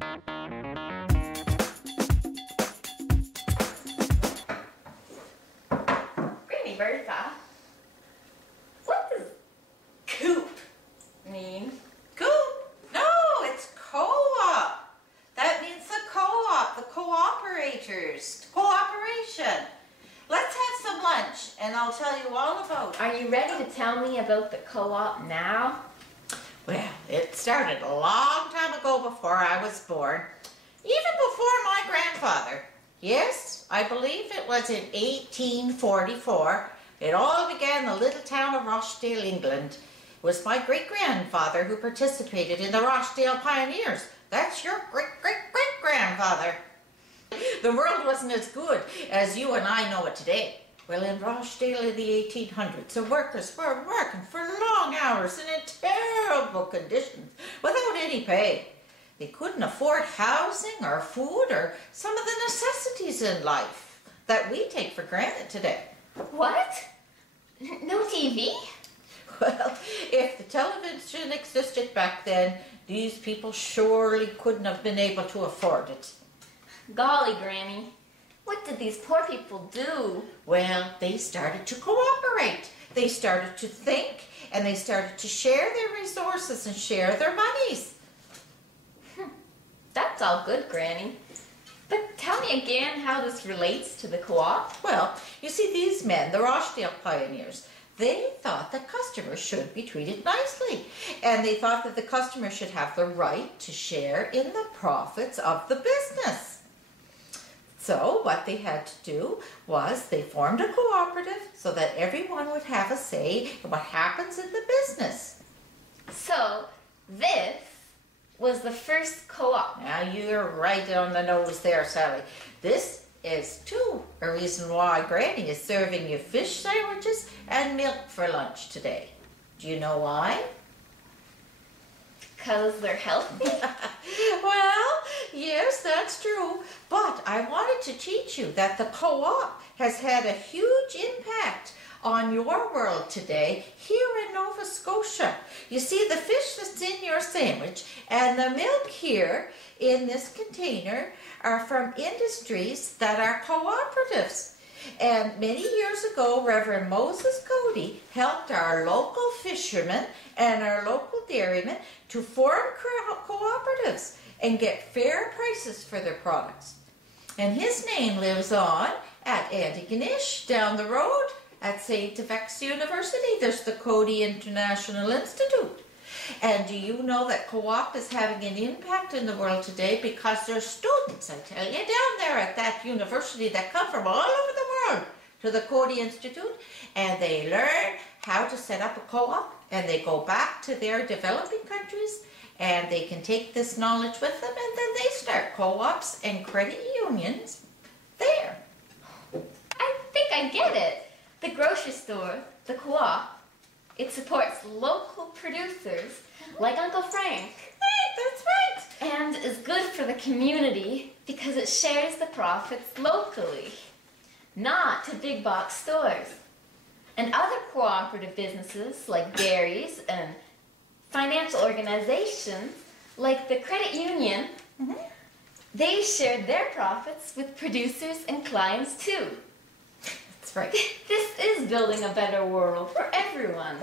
Granny Bertha, what does coop mean? Coop? No, it's co-op. That means the co-op, the co-operators, cooperation. Let's have some lunch and I'll tell you all about it. Are you ready to tell me about the co-op now? Well, it started a long time ago before I was born, even before my grandfather. Yes, I believe it was in 1844. It all began in the little town of Rochdale, England. It was my great-grandfather who participated in the Rochdale Pioneers. That's your great-great-great-grandfather. The world wasn't as good as you and I know it today. Well, in Rochdale in the 1800s, the workers were working for long hours and in terrible conditions without any pay. They couldn't afford housing or food or some of the necessities in life that we take for granted today. What? No TV? Well, if the television existed back then, these people surely couldn't have been able to afford it. Golly, Granny, what did these poor people do? Well, they started to cooperate. They started to think, and they started to share their resources and share their monies. That's all good, Granny. But tell me again how this relates to the co-op. Well, you see, these men, the Rochdale pioneers, they thought that customers should be treated nicely. And they thought that the customer should have the right to share in the profits of the business. So what they had to do was they formed a cooperative so that everyone would have a say in what happens in the business. So this was the first co-op. Now you're right on the nose there, Sally. This is too a reason why Granny is serving you fish sandwiches and milk for lunch today. Do you know why? Because they're healthy? Well, yes, that's true. But I wanted to teach you that the co-op has had a huge impact on your world today here in Nova Scotia. You see, the fish that's in your sandwich and the milk here in this container are from industries that are cooperatives. And many years ago, Reverend Moses Cody helped our local fishermen and our local dairymen to form cooperatives and get fair prices for their products. And his name lives on at Antigonish, down the road at St. FX University. There's the Cody International Institute. And do you know that co-op is having an impact in the world today because there's students, I tell you, down there at that university that come from all over the world to the Cody Institute, and they learn how to set up a co-op, and they go back to their developing countries, and they can take this knowledge with them, and then they start co-ops and credit unions there. I think I get it. The grocery store, the co-op, it supports local producers like Uncle Frank. Hey, that's right. And is good for the community because it shares the profits locally, not to big box stores. And other cooperative businesses like dairies and financial organizations like the credit union, they shared their profits with producers and clients too. That's right. This is building a better world for everyone.